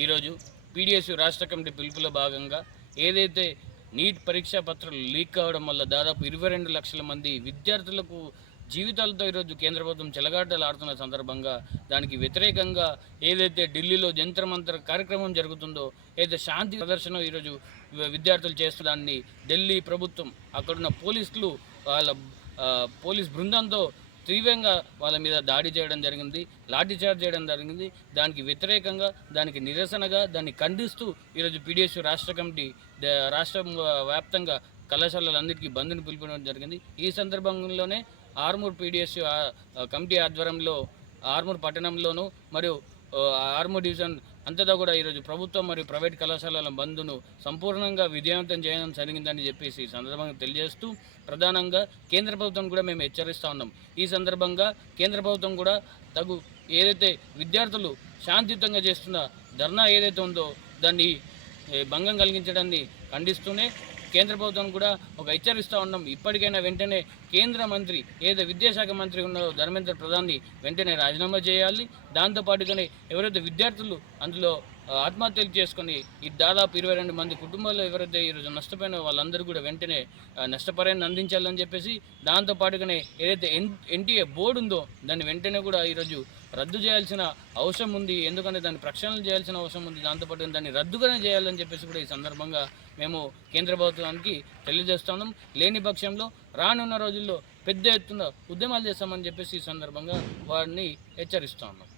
ఈరోజు పీడిఎస్యు రాష్ట్ర కమిటీ పిలుపులో భాగంగా ఏదైతే నీట్ పరీక్షా పత్రాలు లీక్ కావడం వల్ల దాదాపు 22 లక్షల మంది విద్యార్థులకు జీవితాలతో ఈరోజు కేంద్ర ప్రభుత్వం చెలగాటలు ఆడుతున్న సందర్భంగా దానికి వ్యతిరేకంగా ఏదైతే ఢిల్లీలో జంతర్ మంతర్ కార్యక్రమం జరుగుతుందో, ఏదైతే శాంతి ప్రదర్శన ఈరోజు విద్యార్థులు చేస్తున్న ఢిల్లీ ప్రభుత్వం అక్కడున్న పోలీసులు వాళ్ళ పోలీస్ బృందంతో తీవ్రంగా వాళ్ళ మీద దాడి చేయడం జరిగింది, లాఠీచార్జ్ చేయడం జరిగింది. దానికి వ్యతిరేకంగా, దానికి నిరసనగా, దాన్ని ఖండిస్తూ ఈరోజు పీడిఎస్యు రాష్ట్ర కమిటీ రాష్ట్రం వ్యాప్తంగా కళాశాలలందరికీ బంద్ను పిలుపుకోవడం జరిగింది. ఈ సందర్భంలోనే ఆర్మూర్ పీడిఎస్యు కమిటీ ఆధ్వర్యంలో ఆర్మూర్ పట్టణంలోనూ మరియు ఆర్మూర్ డివిజన్ అంతటా కూడా ఈరోజు ప్రభుత్వం మరియు ప్రైవేట్ కళాశాలల బంద్ను సంపూర్ణంగా విజయవంతం చేయడం జరిగిందని చెప్పేసి ఈ సందర్భంగా తెలియజేస్తూ, ప్రధానంగా కేంద్ర ప్రభుత్వం కూడా మేము హెచ్చరిస్తూ ఉన్నాం. ఈ సందర్భంగా కేంద్ర ప్రభుత్వం కూడా ఏదైతే విద్యార్థులు శాంతియుతంగా చేస్తున్న ధర్నా ఏదైతే ఉందో దాన్ని భంగం కలిగించడాన్ని ఖండిస్తూనే కేంద్ర ప్రభుత్వం కూడా హెచ్చరిస్తూ ఉన్నాం. ఇప్పటికైనా వెంటనే కేంద్ర మంత్రి ఏదైతే విద్యాశాఖ మంత్రి ఉన్నారో ధర్మేంద్ర ప్రధాన్ని వెంటనే రాజీనామా చేయాలి. దాంతోపాటుగానే ఎవరైతే విద్యార్థులు అందులో ఆత్మహత్యలు చేసుకొని ఈ దాదాపు 22 మంది కుటుంబాల్లో ఎవరైతే ఈరోజు నష్టపోయిన వాళ్ళందరూ కూడా వెంటనే నష్టపరిహారాన్ని అందించాలని చెప్పేసి, దాంతోపాటుగానే ఏదైతే ఎన్టీఏ బోర్డు ఉందో దాన్ని వెంటనే కూడా ఈరోజు రద్దు చేయాల్సిన అవసరం ఉంది. ఎందుకంటే దాన్ని ప్రక్షాళన చేయాల్సిన అవసరం ఉంది. దాంతోపాటు దాన్ని రద్దుగానే చేయాలని చెప్పేసి కూడా ఈ సందర్భంగా మేము కేంద్ర ప్రభుత్వానికి తెలియజేస్తున్నాం. లేని పక్షంలో రానున్న రోజుల్లో పెద్ద ఎత్తున ఉద్యమాలు చేస్తామని చెప్పేసి ఈ సందర్భంగా వారిని హెచ్చరిస్తున్నాం.